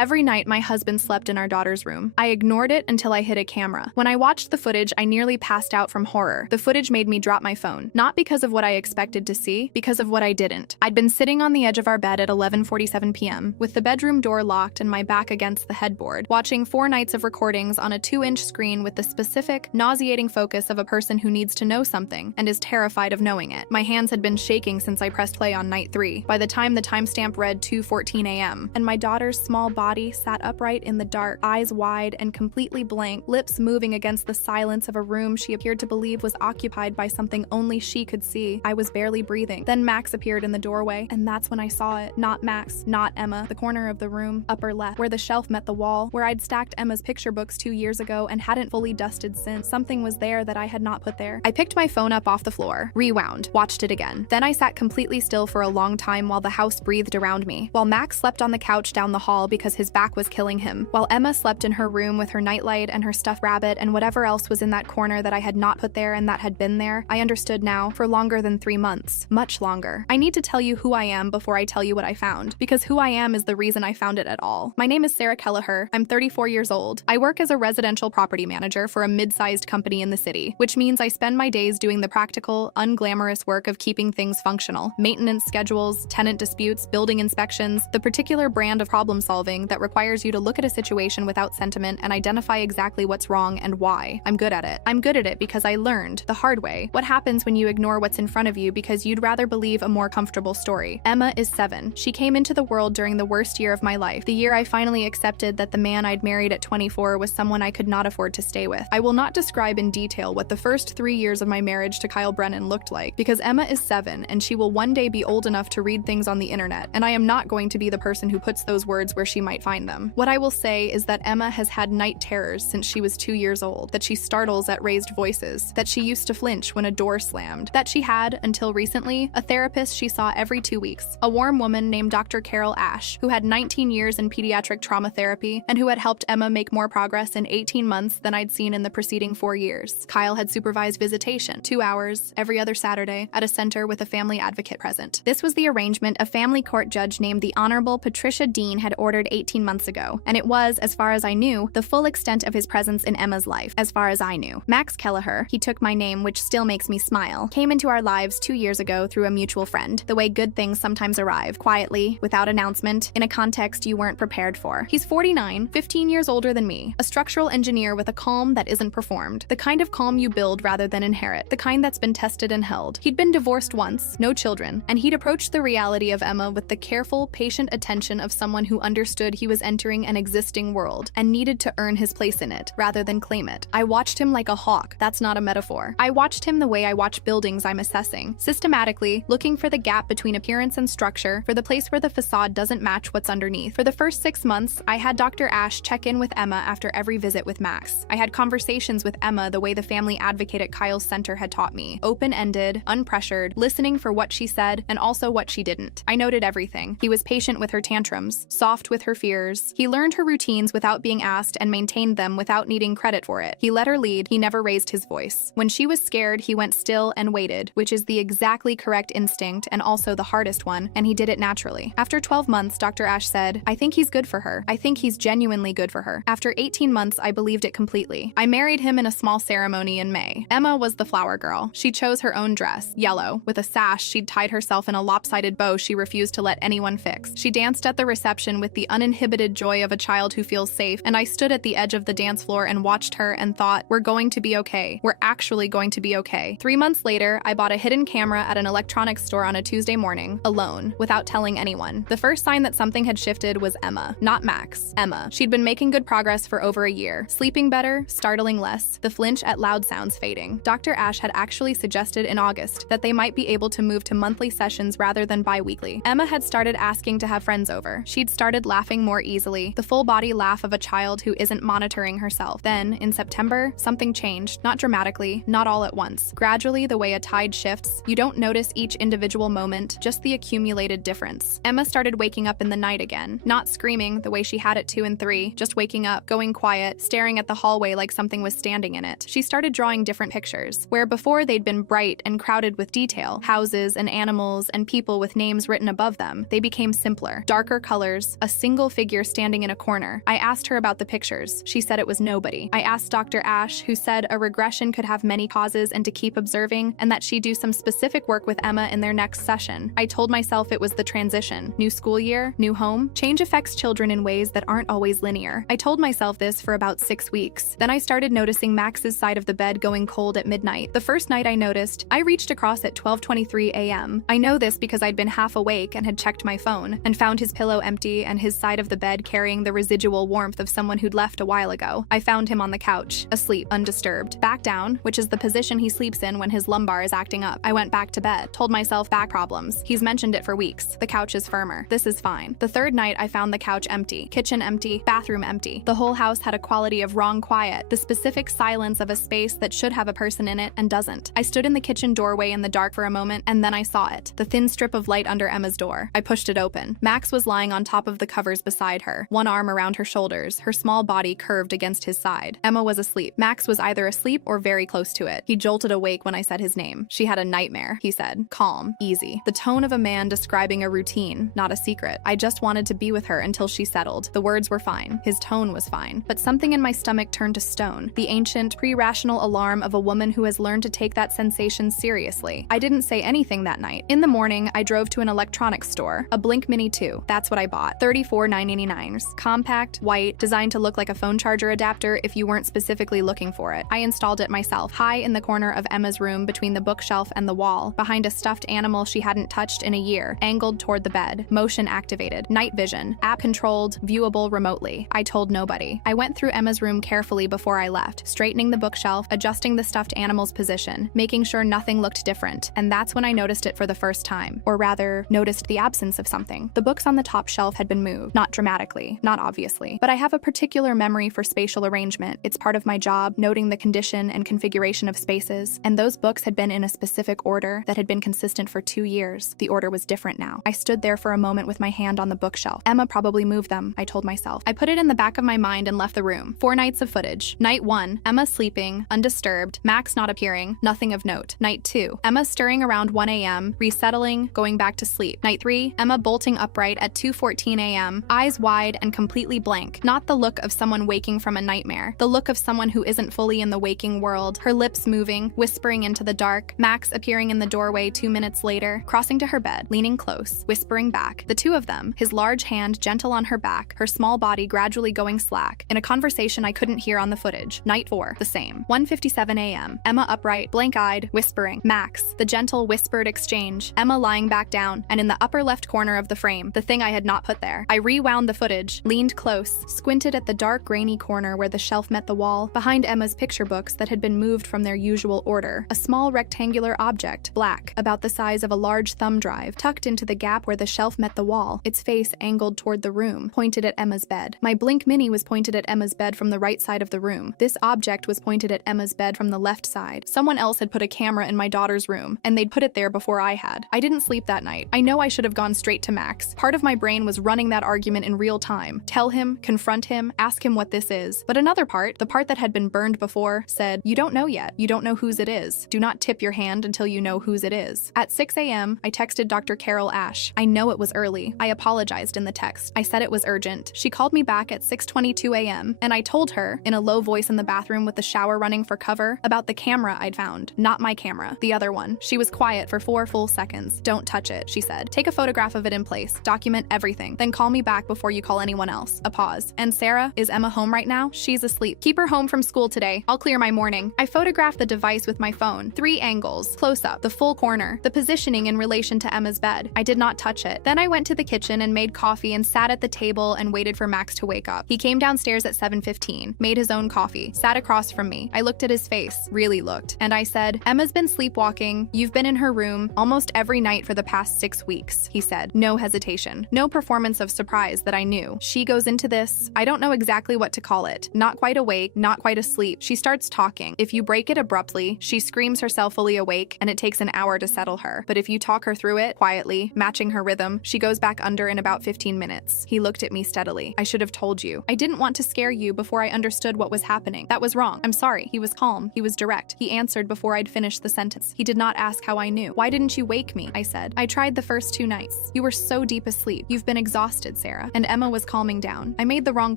Every night, my husband slept in our daughter's room. I ignored it until I hit a camera. When I watched the footage, I nearly passed out from horror. The footage made me drop my phone. Not because of what I expected to see, because of what I didn't. I'd been sitting on the edge of our bed at 11:47 p.m., with the bedroom door locked and my back against the headboard, watching 4 nights of recordings on a 2-inch screen with the specific, nauseating focus of a person who needs to know something and is terrified of knowing it. My hands had been shaking since I pressed play on night 3, by the time the timestamp read 2:14 a.m., and my daughter's small body sat upright in the dark, eyes wide and completely blank, lips moving against the silence of a room she appeared to believe was occupied by something only she could see. I was barely breathing. Then Max appeared in the doorway, and that's when I saw it. Not Max, not Emma. The corner of the room, upper left, where the shelf met the wall, where I'd stacked Emma's picture books 2 years ago and hadn't fully dusted since. Something was there that I had not put there. I picked my phone up off the floor, rewound, watched it again. Then I sat completely still for a long time while the house breathed around me, while Max slept on the couch down the hall because his back was killing him, while Emma slept in her room with her nightlight and her stuffed rabbit and whatever else was in that corner that I had not put there and that had been there. I understood now, for longer than 3 months. Much longer. I need to tell you who I am before I tell you what I found, because who I am is the reason I found it at all. My name is Sarah Kelleher. I'm 34 years old. I work as a residential property manager for a mid-sized company in the city, which means I spend my days doing the practical, unglamorous work of keeping things functional. Maintenance schedules, tenant disputes, building inspections, the particular brand of problem solving that requires you to look at a situation without sentiment and identify exactly what's wrong and why. I'm good at it. I'm good at it because I learned, the hard way, what happens when you ignore what's in front of you because you'd rather believe a more comfortable story. Emma is 7. She came into the world during the worst year of my life, the year I finally accepted that the man I'd married at 24 was someone I could not afford to stay with. I will not describe in detail what the first 3 years of my marriage to Kyle Brennan looked like, because Emma is 7 and she will one day be old enough to read things on the internet, and I am not going to be the person who puts those words where she might find them. What I will say is that Emma has had night terrors since she was 2 years old, that she startles at raised voices, that she used to flinch when a door slammed, that she had, until recently, a therapist she saw every 2 weeks, a warm woman named Dr. Carol Ash, who had 19 years in pediatric trauma therapy and who had helped Emma make more progress in 18 months than I'd seen in the preceding 4 years. Kyle had supervised visitation, 2 hours, every other Saturday, at a center with a family advocate present. This was the arrangement a family court judge named the Honorable Patricia Dean had ordered 18 months ago, and it was, as far as I knew, the full extent of his presence in Emma's life, as far as I knew. Max Kelleher, he took my name, which still makes me smile, came into our lives 2 years ago through a mutual friend, the way good things sometimes arrive, quietly, without announcement, in a context you weren't prepared for. He's 49, 15 years older than me, a structural engineer with a calm that isn't performed, the kind of calm you build rather than inherit, the kind that's been tested and held. He'd been divorced once, no children, and he'd approached the reality of Emma with the careful, patient attention of someone who understood he was entering an existing world and needed to earn his place in it, rather than claim it. I watched him like a hawk. That's not a metaphor. I watched him the way I watch buildings I'm assessing, systematically, looking for the gap between appearance and structure, for the place where the facade doesn't match what's underneath. For the first 6 months, I had Dr. Ash check in with Emma after every visit with Max. I had conversations with Emma the way the family advocate at Kyle's center had taught me, open-ended, unpressured, listening for what she said and also what she didn't. I noted everything. He was patient with her tantrums, soft with her fears. He learned her routines without being asked and maintained them without needing credit for it. He let her lead. He never raised his voice. When she was scared, he went still and waited, which is the exactly correct instinct and also the hardest one, and he did it naturally. After 12 months, Dr. Ash said, "I think he's good for her. I think he's genuinely good for her." After 18 months, I believed it completely. I married him in a small ceremony in May. Emma was the flower girl. She chose her own dress, yellow, with a sash she'd tied herself in a lopsided bow she refused to let anyone fix. She danced at the reception with the uninhibited joy of a child who feels safe, and I stood at the edge of the dance floor and watched her and thought, we're going to be okay. We're actually going to be okay. 3 months later, I bought a hidden camera at an electronics store on a Tuesday morning, alone, without telling anyone. The first sign that something had shifted was Emma, not Max. Emma. She'd been making good progress for over a year, sleeping better, startling less, the flinch at loud sounds fading. Dr. Ash had actually suggested in August that they might be able to move to monthly sessions rather than bi-weekly. Emma had started asking to have friends over. She'd started laughing more easily, the full-body laugh of a child who isn't monitoring herself. Then, in September, something changed, not dramatically, not all at once. Gradually, the way a tide shifts, you don't notice each individual moment, just the accumulated difference. Emma started waking up in the night again, not screaming the way she had at 2 and 3, just waking up, going quiet, staring at the hallway like something was standing in it. She started drawing different pictures, where before they'd been bright and crowded with detail, houses and animals and people with names written above them, they became simpler, darker colors, a single figure standing in a corner. I asked her about the pictures. She said it was nobody. I asked Dr. Ash, who said a regression could have many causes and to keep observing, and that she'd do some specific work with Emma in their next session. I told myself it was the transition. New school year, new home. Change affects children in ways that aren't always linear. I told myself this for about 6 weeks. Then I started noticing Max's side of the bed going cold at midnight. The first night I noticed, I reached across at 12:23 a.m. I know this because I'd been half awake and had checked my phone, and found his pillow empty and his side of the bed carrying the residual warmth of someone who'd left a while ago. I found him on the couch, asleep, undisturbed. Back down, which is the position he sleeps in when his lumbar is acting up. I went back to bed, told myself back problems. He's mentioned it for weeks. The couch is firmer. This is fine. The third night I found the couch empty, kitchen empty, bathroom empty. The whole house had a quality of wrong quiet, the specific silence of a space that should have a person in it and doesn't. I stood in the kitchen doorway in the dark for a moment, and then I saw it. The thin strip of light under Emma's door. I pushed it open. Max was lying on top of the covers beside her, one arm around her shoulders, her small body curved against his side. Emma was asleep. Max was either asleep or very close to it. He jolted awake when I said his name. She had a nightmare, he said. Calm, easy. The tone of a man describing a routine, not a secret. I just wanted to be with her until she settled. The words were fine. His tone was fine. But something in my stomach turned to stone. The ancient, pre-rational alarm of a woman who has learned to take that sensation seriously. I didn't say anything that night. In the morning, I drove to an electronics store. A Blink Mini 2. That's what I bought. $34.99. Compact, white, designed to look like a phone charger adapter if you weren't specifically looking for it. I installed it myself, high in the corner of Emma's room between the bookshelf and the wall, behind a stuffed animal she hadn't touched in a year, angled toward the bed, motion activated, night vision, app controlled, viewable remotely. I told nobody. I went through Emma's room carefully before I left, straightening the bookshelf, adjusting the stuffed animal's position, making sure nothing looked different, and that's when I noticed it for the first time, or rather, noticed the absence of something. The books on the top shelf had been moved, not dramatically, not obviously, but I have a particular memory for spatial arrangement. It's part of my job, noting the condition and configuration of spaces, and those books had been in a specific order that had been consistent for 2 years. The order was different now. I stood there for a moment with my hand on the bookshelf. Emma probably moved them, I told myself. I put it in the back of my mind and left the room. 4 nights of footage. Night 1, Emma sleeping, undisturbed, Max not appearing, nothing of note. Night 2, Emma stirring around 1 a.m., resettling, going back to sleep. Night 3, Emma bolting upright at 2:14 a.m., eyes wide and completely blank. Not the look of someone waking from a nightmare. The look of someone who isn't fully in the waking world, her lips moving, whispering into the dark, Max appearing in the doorway 2 minutes later, crossing to her bed, leaning close, whispering back. The two of them, his large hand gentle on her back, her small body gradually going slack, in a conversation I couldn't hear on the footage. Night 4, the same. 1:57 a.m., Emma upright, blank-eyed, whispering. Max, the gentle whispered exchange, Emma lying back down, and in the upper left corner of the frame, the thing I had not put there. I rewound the footage, leaned close, squinted at the dark grainy corner where the shelf met the wall, behind Emma's picture books that had been moved from their usual order. A small rectangular object, black, about the size of a large thumb drive, tucked into the gap where the shelf met the wall, its face angled toward the room, pointed at Emma's bed. My Blink Mini was pointed at Emma's bed from the right side of the room. This object was pointed at Emma's bed from the left side. Someone else had put a camera in my daughter's room, and they'd put it there before I had. I didn't sleep that night. I know I should have gone straight to Max. Part of my brain was running that argument in real time. Tell him, confront him, ask him what this is. But another part, the part that had been burned before, said, you don't know yet. You don't know whose it is. Do not tip your hand until you know whose it is. At 6 a.m., I texted Dr. Carol Ash. I know it was early. I apologized in the text. I said it was urgent. She called me back at 6:22 a.m., and I told her, in a low voice in the bathroom with the shower running for cover, about the camera I'd found. Not my camera, the other one. She was quiet for 4 full seconds. Don't touch it, she said. Take a photograph of it in place. Document everything. Then call me back before you call anyone else. A pause. And Sarah, is Emma home right now? She's asleep. Keep her home from school today. I'll clear my morning. I photographed the device with my phone. 3 angles. Close up. The full corner. The positioning in relation to Emma's bed. I did not touch it. Then I went to the kitchen and made coffee and sat at the table and waited for Max to wake up. He came downstairs at 7:15, made his own coffee, sat across from me. I looked at his face, really looked, and I said, Emma's been sleepwalking. You've been in her room almost every night for the past 6 weeks, he said. No hesitation. No performance of surprise that I knew. She goes into this, I don't know exactly what to call it. Not quite awake, not quite asleep. She starts talking. If you break it abruptly, she screams herself fully awake, and it takes an hour to settle her. But if you talk her through it, quietly, matching her rhythm, she goes back under in about 15 minutes. He looked at me steadily. I should have told you. I didn't want to scare you before I understood what was happening. That was wrong. I'm sorry. He was calm. He was direct. He answered before I'd finished the sentence. He did not ask how I knew. Why didn't you wake me? I said. I tried the first 2 nights. You were so deep asleep. You've been exhausted, Sarah. Sarah. And Emma was calming down. I made the wrong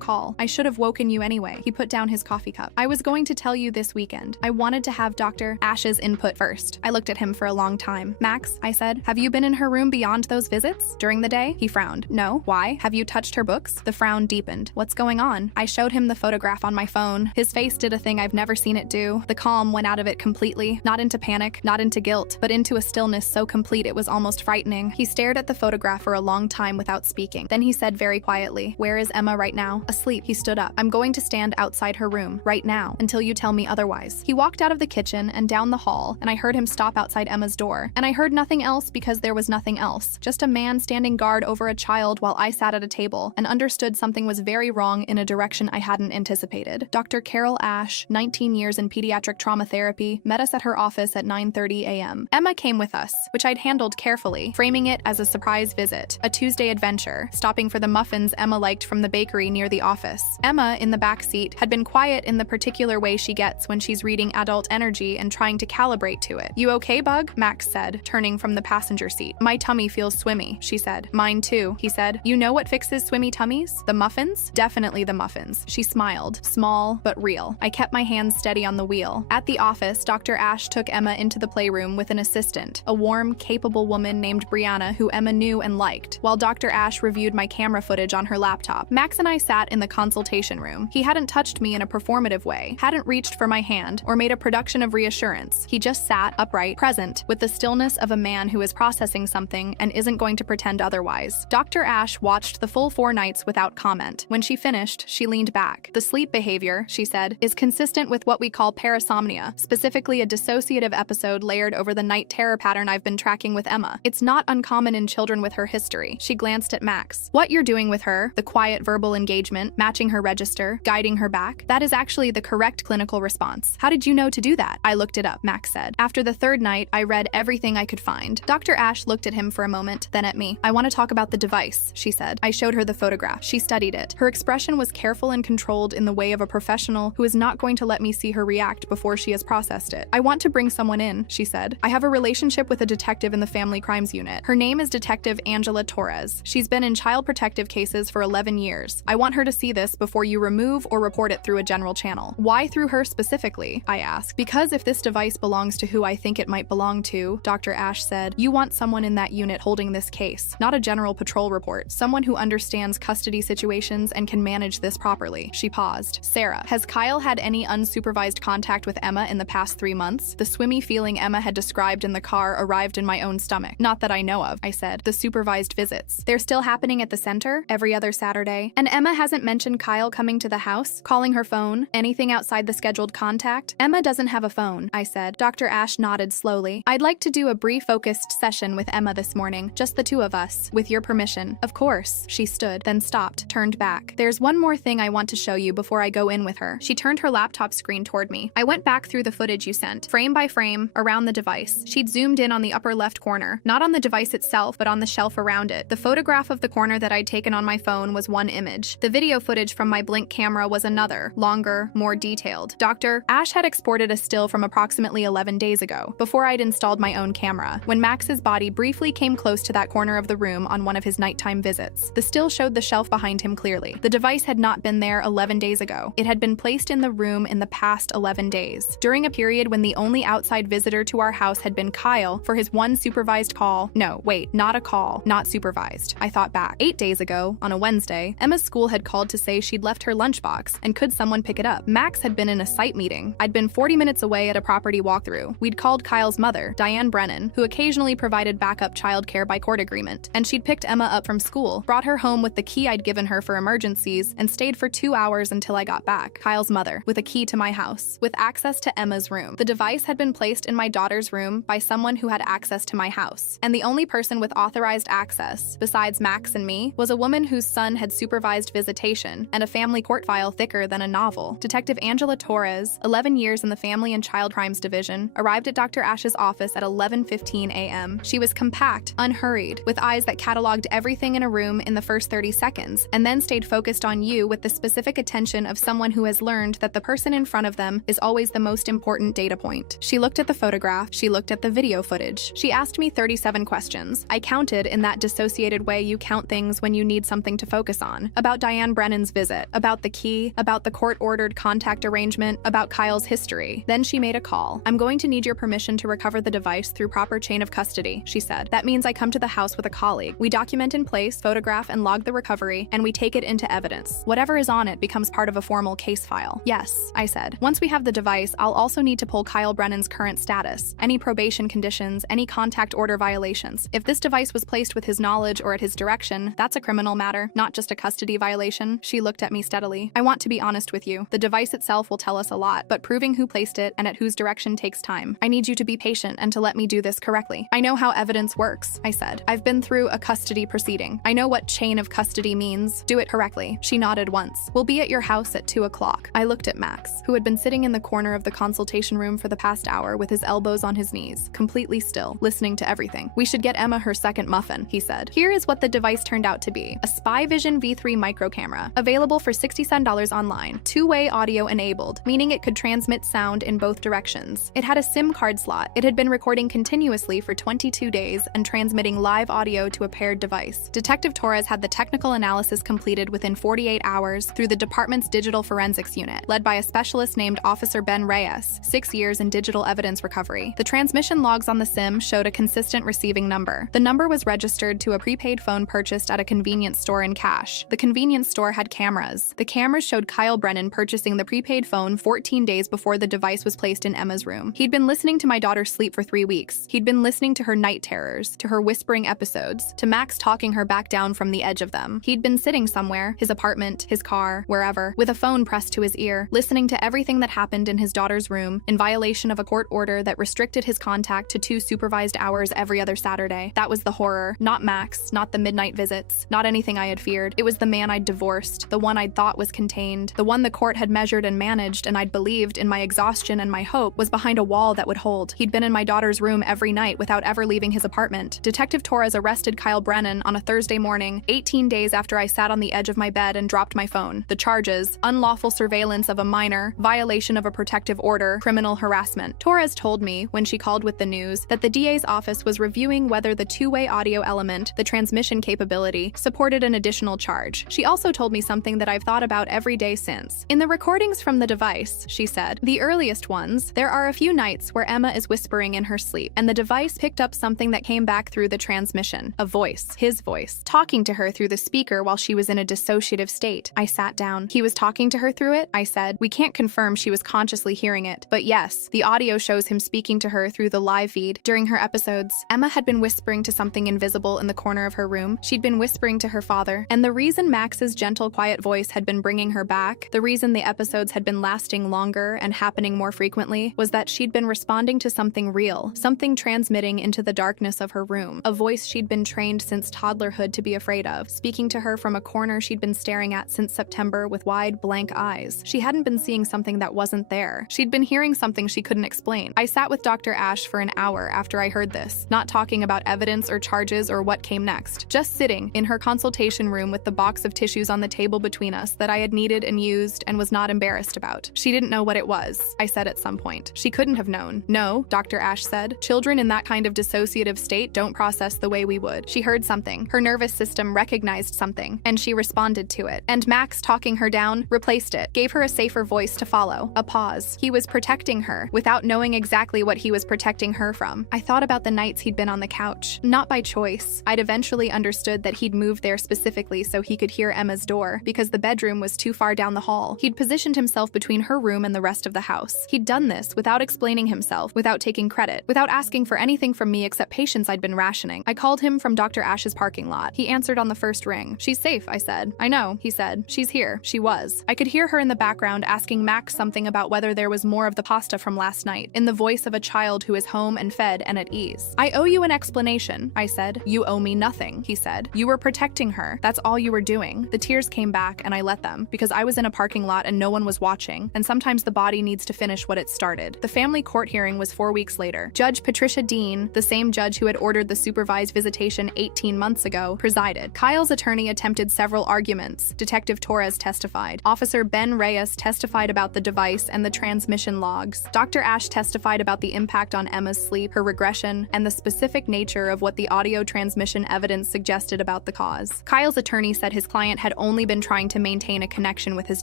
call. I should have woken you anyway. He put down his coffee cup. I was going to tell you this weekend. I wanted to have Dr. Ash's input first. I looked at him for a long time. Max, I said, have you been in her room beyond those visits? During the day? He frowned. No. Why? Have you touched her books? The frown deepened. What's going on? I showed him the photograph on my phone. His face did a thing I've never seen it do. The calm went out of it completely. Not into panic, not into guilt, but into a stillness so complete it was almost frightening. He stared at the photograph for a long time without speaking. Then he said very quietly, where is Emma right now? Asleep. He stood up. I'm going to stand outside her room right now until you tell me otherwise. He walked out of the kitchen and down the hall, and I heard him stop outside Emma's door. And I heard nothing else because there was nothing else. Just a man standing guard over a child while I sat at a table and understood something was very wrong in a direction I hadn't anticipated. Dr. Carol Ash, 19 years in pediatric trauma therapy, met us at her office at 9:30 a.m. Emma came with us, which I'd handled carefully, framing it as a surprise visit, a Tuesday adventure, stopping for the muffins Emma liked from the bakery near the office. Emma, in the back seat, had been quiet in the particular way she gets when she's reading Adult Energy and trying to calibrate to it. You okay, Bug? Max said, turning from the passenger seat. My tummy feels swimmy, she said. Mine too, he said. You know what fixes swimmy tummies? The muffins? Definitely the muffins. She smiled, small but real. I kept my hands steady on the wheel. At the office, Dr. Ash took Emma into the playroom with an assistant, a warm, capable woman named Brianna who Emma knew and liked, while Dr. Ash reviewed my camera footage on her laptop. Max and I sat in the consultation room. He hadn't touched me in a performative way, hadn't reached for my hand, or made a production of reassurance. He just sat, upright, present, with the stillness of a man who is processing something and isn't going to pretend otherwise. Dr. Ash watched the full 4 nights without comment. When she finished, she leaned back. The sleep behavior, she said, is consistent with what we call parasomnia, specifically a dissociative episode layered over the night terror pattern I've been tracking with Emma. It's not uncommon in children with her history. She glanced at Max. What you're doing with her, the quiet verbal engagement, matching her register, guiding her back, that is actually the correct clinical response. How did you know to do that? I looked it up, Max said. After the 3rd night, I read everything I could find. Dr. Ash looked at him for a moment, then at me. I want to talk about the device, she said. I showed her the photograph. She studied it. Her expression was careful and controlled in the way of a professional who is not going to let me see her react before she has processed it. I want to bring someone in, she said. I have a relationship with a detective in the Family Crimes Unit. Her name is Detective Angela Torres. She's been in child protective cases for 11 years. I want her to see this before you remove or report it through a general channel. Why through her specifically? I asked. Because if this device belongs to who I think it might belong to, Dr. Ash said, you want someone in that unit holding this case, not a general patrol report. Someone who understands custody situations and can manage this properly. She paused. Sarah, has Kyle had any unsupervised contact with Emma in the past 3 months? The swimmy feeling Emma had described in the car arrived in my own stomach. Not that I know of, I said. The supervised visits. They're still happening at the center, every other Saturday. And Emma hasn't mentioned Kyle coming to the house, calling her phone, anything outside the scheduled contact? Emma doesn't have a phone, I said. Dr. Ash nodded slowly. I'd like to do a brief focused session with Emma this morning, just the 2 of us, with your permission. Of course. She stood, then stopped, turned back. There's one more thing I want to show you before I go in with her. She turned her laptop screen toward me. I went back through the footage you sent, frame by frame, around the device. She'd zoomed in on the upper left corner, not on the device itself, but on the shelf around it. The photograph of the corner that I'd taken on my phone was one image. The video footage from my Blink camera was another, longer, more detailed. Dr. Ash had exported a still from approximately 11 days ago, before I'd installed my own camera, when Max's body briefly came close to that corner of the room on one of his nighttime visits. The still showed the shelf behind him clearly. The device had not been there 11 days ago. It had been placed in the room in the past 11 days, during a period when the only outside visitor to our house had been Kyle for his one supervised call. No, wait, not a call, not supervised. I thought back. 8 days ago, on a Wednesday, Emma's school had called to say she'd left her lunchbox and could someone pick it up. Max had been in a site meeting. I'd been 40 minutes away at a property walkthrough. We'd called Kyle's mother, Diane Brennan, who occasionally provided backup childcare by court agreement, and she'd picked Emma up from school, brought her home with the key I'd given her for emergencies, and stayed for 2 hours until I got back. Kyle's mother, with a key to my house, with access to Emma's room. The device had been placed in my daughter's room by someone who had access to my house, and the only person with authorized access, besides Max and me, was a woman whose son had supervised visitation and a family court file thicker than a novel. Detective Angela Torres, 11 years in the Family and Child Crimes Division, arrived at Dr. Ash's office at 11:15 a.m. She was compact, unhurried, with eyes that cataloged everything in a room in the first 30 seconds, and then stayed focused on you with the specific attention of someone who has learned that the person in front of them is always the most important data point. She looked at the photograph, she looked at the video footage. She asked me 37 questions. I counted in that dissociated way you count things when you need something to focus on. About Diane Brennan's visit, about the key, about the court-ordered contact arrangement, about Kyle's history. Then she made a call. "I'm going to need your permission to recover the device through proper chain of custody," she said. "That means I come to the house with a colleague. We document in place, photograph, and log the recovery, and we take it into evidence. Whatever is on it becomes part of a formal case file." "Yes," I said. "Once we have the device, I'll also need to pull Kyle Brennan's current status, any probation conditions, any contact order violations. If this device was placed with his knowledge or at his direction, that's a criminal matter, not just a custody violation." She looked at me steadily. "I want to be honest with you. The device itself will tell us a lot, but proving who placed it and at whose direction takes time. I need you to be patient and to let me do this correctly." "I know how evidence works," I said. "I've been through a custody proceeding. I know what chain of custody means. Do it correctly." She nodded once. "We'll be at your house at 2 o'clock. I looked at Max, who had been sitting in the corner of the consultation room for the past hour with his elbows on his knees, completely still, listening to everything. "We should get Emma her second muffin," he said. "Here is what the device turned out to be. A SpyVision V3 micro camera, available for $67 online, two-way audio enabled, meaning it could transmit sound in both directions. It had a SIM card slot. It had been recording continuously for 22 days and transmitting live audio to a paired device. Detective Torres had the technical analysis completed within 48 hours through the department's digital forensics unit, led by a specialist named Officer Ben Reyes, 6 years in digital evidence recovery. The transmission logs on the SIM showed a consistent receiving number. The number was registered to a prepaid phone purchased at a convenience store in cash. The convenience store had cameras. The cameras showed Kyle Brennan purchasing the prepaid phone 14 days before the device was placed in Emma's room. He'd been listening to my daughter sleep for 3 weeks. He'd been listening to her night terrors, to her whispering episodes, to Max talking her back down from the edge of them. He'd been sitting somewhere, his apartment, his car, wherever, with a phone pressed to his ear, listening to everything that happened in his daughter's room, in violation of a court order that restricted his contact to 2 supervised hours every other Saturday. That was the horror. Not Max, not the midnight visits, not anything I had feared. It was the man I'd divorced, the one I'd thought was contained, the one the court had measured and managed, and I'd believed, in my exhaustion and my hope, was behind a wall that would hold. He'd been in my daughter's room every night without ever leaving his apartment. Detective Torres arrested Kyle Brennan on a Thursday morning, 18 days after I sat on the edge of my bed and dropped my phone. The charges: unlawful surveillance of a minor, violation of a protective order, criminal harassment. Torres told me, when she called with the news, that the DA's office was reviewing whether the two-way audio element, the transmission capability, supported an additional charge. She also told me something that I've thought about every day since. "In the recordings from the device," she said, "the earliest ones, there are a few nights where Emma is whispering in her sleep, and the device picked up something that came back through the transmission. A voice, his voice, talking to her through the speaker while she was in a dissociative state." I sat down. "He was talking to her through it?" I said. "We can't confirm she was consciously hearing it, but yes, the audio shows him speaking to her through the live feed. During her episodes, Emma had been whispering to something invisible in the corner of her room. She'd been whispering to her father, and the reason Max's gentle, quiet voice had been bringing her back, the reason the episodes had been lasting longer and happening more frequently, was that she'd been responding to something real, something transmitting into the darkness of her room, a voice she'd been trained since toddlerhood to be afraid of, speaking to her from a corner she'd been staring at since September with wide, blank eyes. She hadn't been seeing something that wasn't there. She'd been hearing something she couldn't explain. I sat with Dr. Ash for an hour after I heard this, not talking about evidence or charges or what came next, just sitting in her consultation room with the box of tissues on the table between us that I had needed and used and was not embarrassed about. "She didn't know what it was," I said at some point. "She couldn't have known." "No," Dr. Ash said. "Children in that kind of dissociative state don't process the way we would. She heard something. Her nervous system recognized something, and she responded to it. And Max, talking her down, replaced it, gave her a safer voice to follow, a pause. He was protecting her, without knowing exactly what he was protecting her from." I thought about the nights he'd been on the couch. Not by choice. I'd eventually understood that he'd moved there specifically so he could hear Emma's door, because the bedroom was too far down the hall. He'd positioned himself between her room and the rest of the house. He'd done this without explaining himself, without taking credit, without asking for anything from me except patience I'd been rationing. I called him from Dr. Ash's parking lot. He answered on the first ring. "She's safe," I said. "I know," he said. "She's here." She was. I could hear her in the background asking Max something about whether there was more of the pasta from last night, in the voice of a child who is home and fed and at ease. "I owe you an explanation," I said. "You owe me nothing," he said. "You were protecting her. That's all you were doing." The tears came back and I let them, because I was in a parking lot and no one was watching, and sometimes the body needs to finish what it started. The family court hearing was 4 weeks later. Judge Patricia Dean, the same judge who had ordered the supervised visitation 18 months ago, presided. Kyle's attorney attempted several arguments. Detective Torres testified. Officer Ben Reyes testified about the device and the transmission logs. Dr. Ash testified about the impact on Emma's sleep, her regression, and the specific nature of what the audio transmission evidence suggested about the cause. Kyle's attorney said his client had only been trying to maintain a connection with his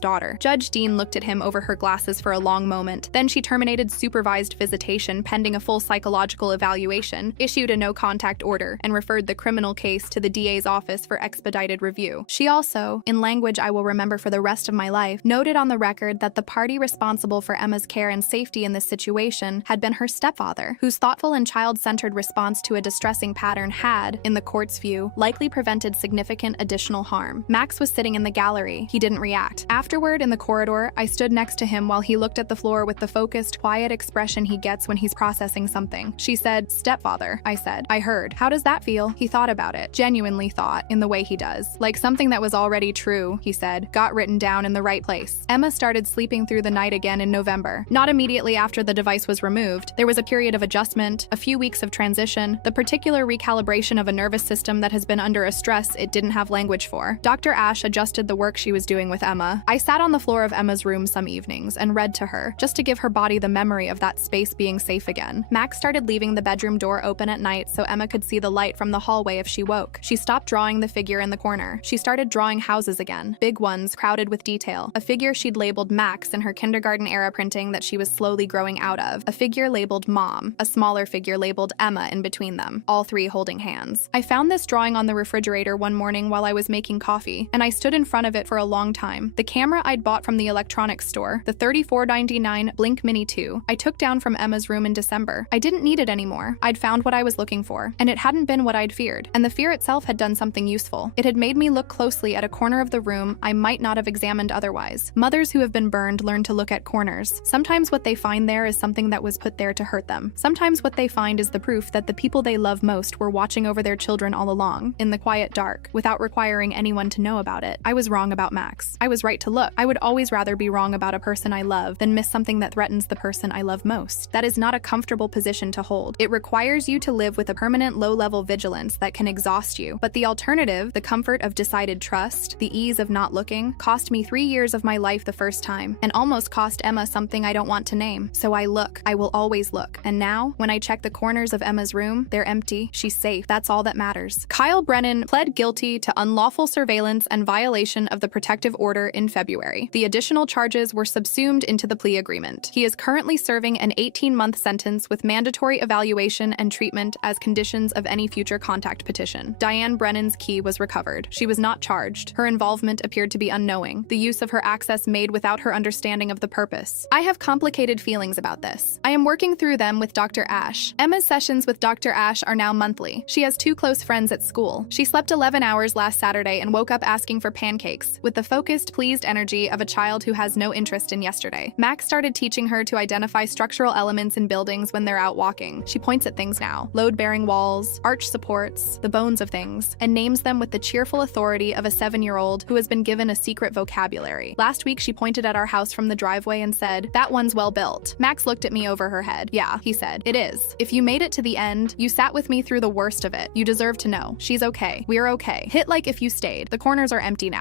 daughter. Judge Dean looked at him over her glasses for a long moment. Then she terminated supervised visitation pending a full psychological evaluation, issued a no-contact order, and referred the criminal case to the DA's office for expedited review. She also, in language I will remember for the rest of my life, noted on the record that the party responsible for Emma's care and safety in this situation had been her stepfather, whose thoughtful and child-centered response to a distressing pattern had, in the court's view, likely prevented significant additional harm. Max was sitting in the gallery. He didn't react. Afterward, in the corridor, I stood next to him while he looked at the floor with the focused, quiet expression he gets when he's processing something. She said, "Stepfather," I said. "I heard. How does that feel?" He thought about it. Genuinely thought, in the way he does. Like something that was already true, he said. Got written down in the right place. Emma started sleeping through the night again in November. Not immediately after the device was removed. There was a period of adjustment, a few weeks of transition, the particular recalibration of a nervous system that has been under a stress it didn't have language for. Dr. Ash adjusted the work she was doing with Emma. I sat on the floor of Emma's room some evenings and read to her, just to give her body the memory of that space being safe again. Max started leaving the bedroom door open at night so Emma could see the light from the hallway if she woke. She stopped drawing the figure in the corner. She started drawing houses again, big ones, crowded with detail. A figure she'd labeled Max in her kindergarten-era printing that she was slowly growing out of. A figure labeled Mom. A smaller figure labeled Emma in between them, all three holding hands. I found this drawing on the refrigerator one morning while I was making coffee, and I stood in front of it for a long time. The camera I'd bought from the electronics store, the $34.99 Blink Mini 2, I took down from Emma's room in December. I didn't need it anymore. I'd found what I was looking for, and it hadn't been what I'd feared. And the fear itself had done something useful. It had made me look closely at a corner of the room I might not have examined otherwise. Mothers who have been burned learn to look at corners. Sometimes what they find there is something that was put there to hurt them. Sometimes what they find is the proof that the people they love most were watching over their children all along, in the quiet dark, without requiring anyone to know about it. I was wrong about Max. I was right to look. I would always rather be wrong about a person I love than miss something that threatens the person I love most. That is not a comfortable position to hold. It requires you to live with a permanent low-level vigilance that can exhaust you. But the alternative, the comfort of decided trust, the ease of not looking, cost me 3 years of my life the first time, and almost cost Emma something I don't want to name. So I look. I will always look. And now, when I check the corners of Emma's room, they're empty. She's safe. That's all that matters. Kyle Brennan pled guilty to unlawful surveillance and violation of the protective order in February. The additional charges were subsumed into the plea agreement. He is currently serving an 18-month sentence with mandatory evaluation and treatment as conditions of any future contact petition. Diane Brennan's key was recovered. She was not charged. Her involvement appeared to be unknowing, the use of her access made without her understanding of the purpose. I have complicated feelings about this. I am working through them with Dr. Ash. Emma's sessions with Dr. Ash are now monthly. She has 2 close friends at school. She slept 11 hours last Saturday and woke up asking for pancakes, with the focused, pleased energy of a child who has no interest in yesterday. Max started teaching her to identify structural elements in buildings when they're out walking. She points at things now, load-bearing walls, arch supports, the bones of things, and names them with the cheerful authority of a 7-year-old who has been given a secret vocabulary. Last week, she pointed at our house from the driveway and said, "That one's well built." Max looked at me over her head. "Yeah," he said, "it is. If you made it to the end, you sat with me through the worst of it. You deserve to know. She's okay. We're okay. Hit like if you stayed. The corners are empty now."